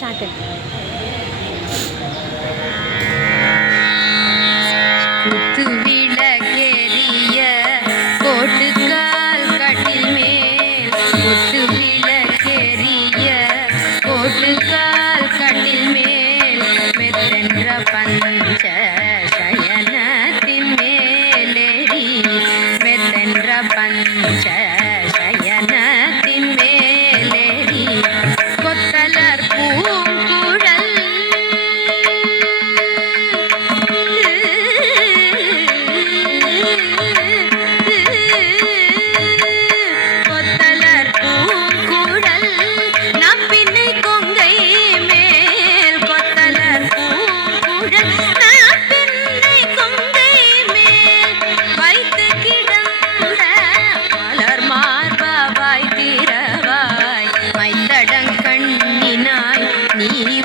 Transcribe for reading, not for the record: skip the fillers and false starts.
Start. குத்து விளக்கேறிய கோட்டுக்கால் கட்டில் மேல், குத்து விளக்கேறிய கோட்டுக்கால் கட்டில் மேல், மெத்தென்ற பஞ்ச சயனத்தின் மேலேறி, மெத்தென்ற பஞ்ச சயனத்தின் மேலேறி, கொத்தலர் பூங்குழல் கொத்தலர் பூங்குழல் நப்பின்னை கொங்கை மேல், கொத்தலர் பூங்குழல் நப்பின்னை கொங்கை மேல் வைத்து கிடந்த மலர் மார்பாய் திரவாய், மைத்தடங்கண்ணினாய் நீ